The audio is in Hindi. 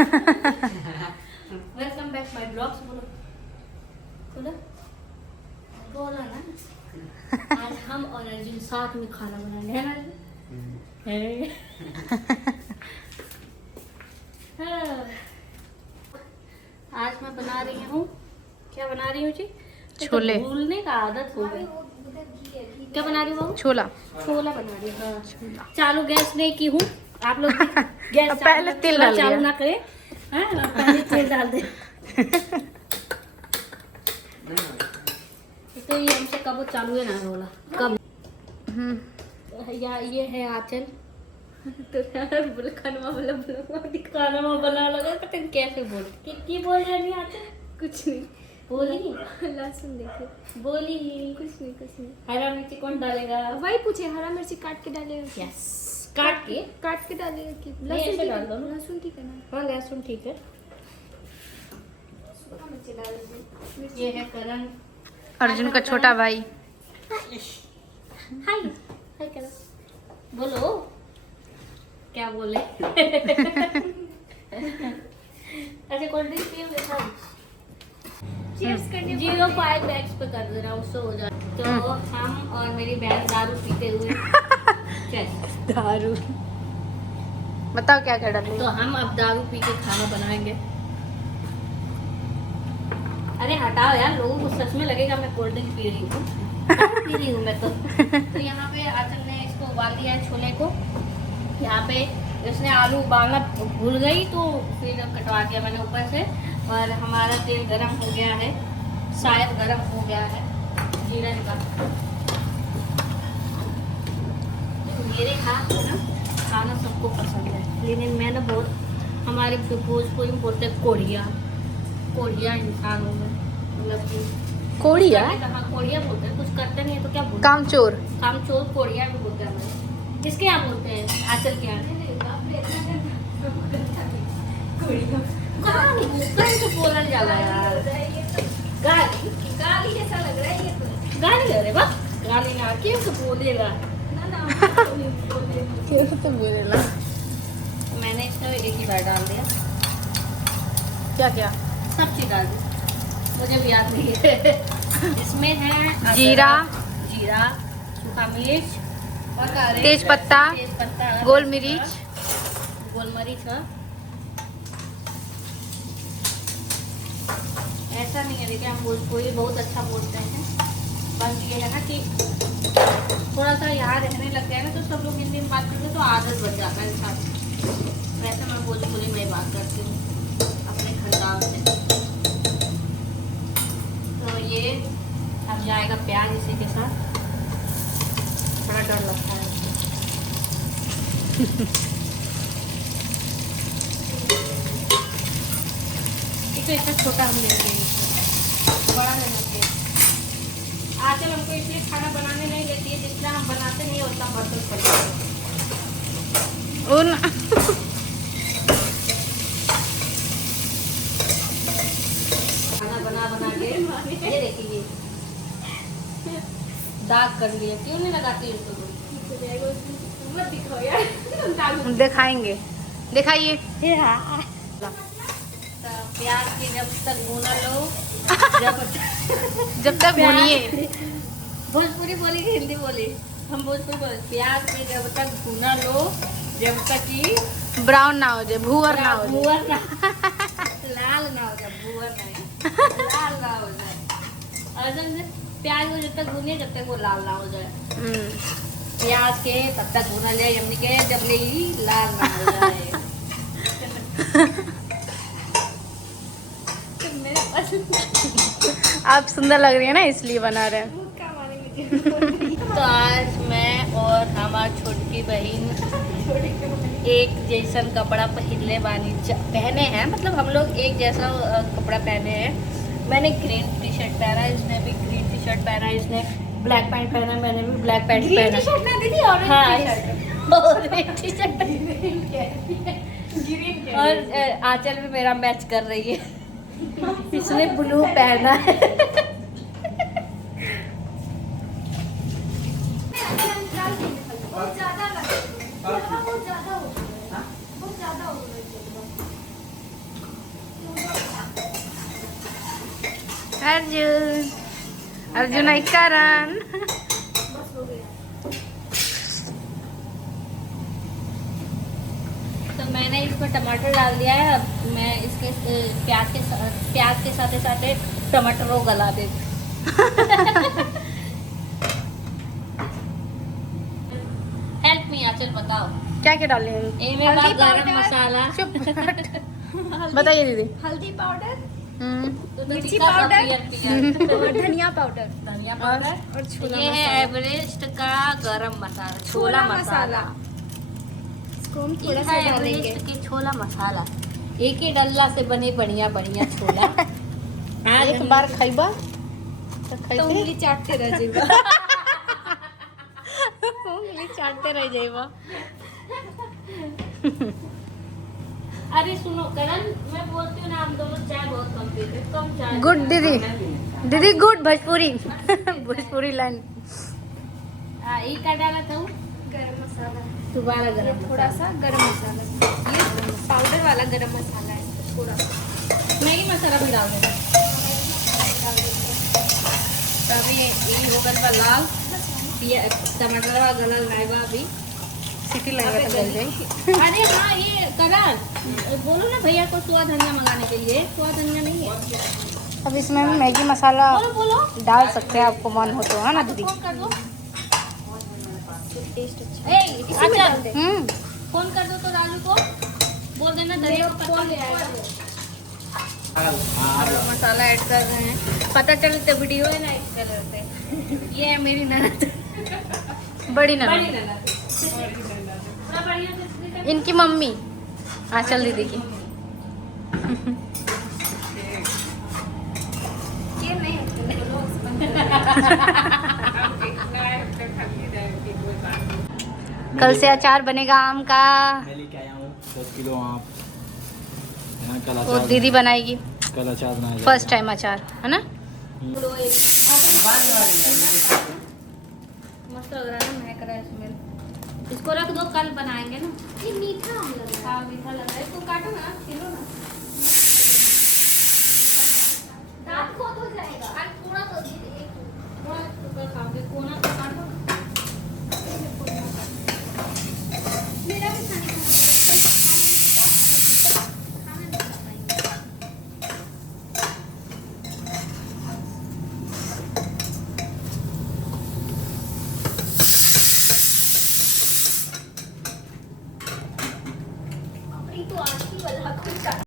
Welcome back my blogs. बोलो बोलो बोलो ना। आज हम और अर्जुन साथ में खाना बनाने हैं ना। आज मैं बना रही हूँ, क्या बना रही हूँ जी? छोले। तो भूलने का आदत हो गई। क्या बना रही हूँ? छोला। छोला बना रही हूँ। चालू गैस नहीं की हूँ। आप लोग गैस पहले तेल डाल चालू ना करें। पहले तेल डाल दे। तो ये हमसे कब चालू है ना रोला कब। या ये है आंचल। तो खाना बना लगा पता नहीं कैसे बोल कितनी बोल रही आंचल। कुछ नहीं बोली। लहसुन देखिए बोली कुछ नहीं। हरा मिर्ची कौन डालेगा? वही पूछे, हरा मिर्ची काट के डालेगा? यस काट के डालेगा कि लहसुन डाल दो। लहसुन ठीक है ना? हाँ लहसुन ठीक है। ये है करण, अर्जुन का छोटा भाई। हाय हाय करो। बोलो क्या बोले। अच्छा कोल्ड ड्रिंक पियोगे सब? चीयर्स करने 05 बैग्स पे कर दे रहा हूँ, उससे हो जाए। तो हम और मेरी बहन दारू पीते हुए दारू बताओ क्या कर डालेंगे? तो हम अब दारू पी के खाना बनाएंगे। अरे हटाओ यार, लोगों को सच में लगेगा मैं कोल्ड ड्रिंक पी रही हूँ। मैं तो यहाँ पे आंचल ने इसको उबाल दिया है छोले को। यहाँ पे इसने आलू उबालना भूल गई तो फिर कटवा दिया मैंने ऊपर से। और हमारा तेल गरम हो गया है, शायद गरम हो गया है। जीरा का मेरे हाथ में ना खाना सबको पसंद है, लेकिन मैंने बहुत हमारे भोजपुरी में बोलते हैं कोढ़िया इंसान हूँ मैं। मतलब कि कोढ़िया? हाँ कोढ़िया बोलते हैं, कुछ करते नहीं है तो क्या बोलते? कामचोर। कामचोर कोढ़िया भी बोलते हैं हमारे। किसके यहाँ बोलते हैं? आंचल के यहाँ। कहीं तो बोला जाला यार। गाली जैसा लग रहा है ये तो। गाली अरे वाह गाली ना क्यों तो बोलेगा। क्यों तो बोलेला? मैंने इसमें एक ही बार डाल दिया। क्या सब चीज डाल दी, मुझे भी याद नहीं है। इसमें है जीरा, सूखा मिर्च, तेज पत्ता, गोल मिर्च है। ऐसा नहीं है देखिए, हम भोजपुरी बहुत अच्छा बोलते हैं। बस ये है ना कि थोड़ा सा यहाँ रहने लग गया ना तो सब लोग हिंदी में बात करते तो आदत बन जाता है इंसान। वैसे मैं भोजपुरी में ही बात करती हूँ अपने खानदान से। तो ये अब जाएगा प्याज इसी के साथ। बड़ा डर लगता है। तो इतना छोटा हम लेंगे, बड़ा लेना चाहिए। आजकल हमको इसलिए खाना बनाने नहीं देती है, जितना हम बनाते नहीं उतना बर्तन पड़ता है। खाना बना के ये देखिए दाग कर लिए। क्यों नहीं लगाती इसको? मत दिखाओ यार। दिखाएंगे, दिखाइए। प्याज की जब तक भूना लो जब तक भूनिए। भोजपुरी बोली कि हिंदी बोली? हम भोजपुरी बोले। प्याज की जब तक भूना लो जब तक कि ब्राउन ना हो जाए, भूअर ना हो जाए। भूअर ना लाल ना हो जाए, भूअर नहीं लाल ना हो जाए। और जब प्याज को जब तक भूनिए जब तक वो लाल ना हो जाए। प्याज के तब तक भूना ले हमने के जब ले लाल ना हो जाए। आप सुंदर लग रही है ना इसलिए बना रहे हैं। तो आज मैं और हमारी छोटी बहन एक जैसा कपड़ा पहने हैं, मतलब हम लोग एक जैसा कपड़ा पहने हैं। मैंने ग्रीन टी शर्ट पहना, इसने भी ग्रीन टी शर्ट पहना, इसने ब्लैक पैंट पहना, मैंने भी ब्लैक पैंट पहना। और आंचल भी मेरा मैच कर रही है। इसने ब्लू पहना है। अर्जुन अर्जुन एक करण। बस हो गया। तो मैंने इसमें टमाटर डाल दिया है। अब मैं इसके प्याज के साथ टमाटर को गला दे। हेल्प मी आचल, बताओ क्या क्या डाले हैं? ए में हल्दी गरम पाउडर। मसाला, बताइए दीदी। हल्दी पाउडर, तो मिर्ची तीखा सा पाउडर। पियर और धनिया पाउडर धनिया पाउडर। और छोला ये है मसाला। एवरेस्ट का गरम मसाला, छोला मसाला इसको हम थोड़ा सा डालेंगे। एवरेस्ट के छोला मसाला, एक ही डल्ला से बने बढ़िया बढ़िया छोला। आज एक हम- बार खाइबा तो तो खाइते उंगली चाटते रह जाइबा। उंगली चाटते रह जाइबा। अरे सुनो करण, मैं बोलती हूँ ना, हम दोनों चाय बहुत कम पीते हैं, कम चाय। गुड दीदी, दीदी गुड भोजपुरी। भोजपुरी लाइन। ये क्या डाला था? गरम मसाला, दोबारा ये गरम थोड़ा सा गरम मसाला, ये पाउडर वाला गरम मसाला है थोड़ा सा। मैगी मसाला भी डाल देना। तभी ये हो गल लाल, टमाटर का गलल नाइबा अभी। सिटी लगा तो गल जाए। अरे हाँ, ये करण बोलो ना भैया को सुहा धनिया मंगाने के लिए। सुहा धनिया नहीं है। अब इसमें हम मैगी मसाला बोलो बोलो, डाल सकते हैं, आपको मन हो तो, है ना दीदी? फोन कर दो। टेस्ट अच्छा ए इसी में अच्छा, डाल दे। फोन कर दो तो राजू को बोल देना धनिया को पत्ता ले आएगा। हम लोग मसाला ऐड कर रहे हैं, पता चले तो वीडियो है ना ऐड कर रहे थे। ये है मेरी ननद, बड़ी बड़ी ना ननद। थोड़ा बढ़िया से इसमें कर। इनकी मम्मी आंचल दीदी की। ये नहीं कल से अचार बनेगा आम का। मैं लेके आया हूँ 10 किलो आम। यहाँ कल वो अचार दीदी बनाएगी कल अचार बनाया फर्स्ट टाइम अचार, है ना? मस्त लग रहा है ना, महक रहा है स्मेल। इसको रख दो, कल बनाएंगे ना। ये मीठा आम लग रहा है। हाँ मीठा लग रहा है, इसको काटो ना, छीलो ना। दांत खोद हो जाएगा। आज थोड़ा तो दीदी, एक थोड़ा टुकड़ा खाओगे, कोना तो काटो ना। मेरा भी खाने का अपनी तो आंटी वाला कुछ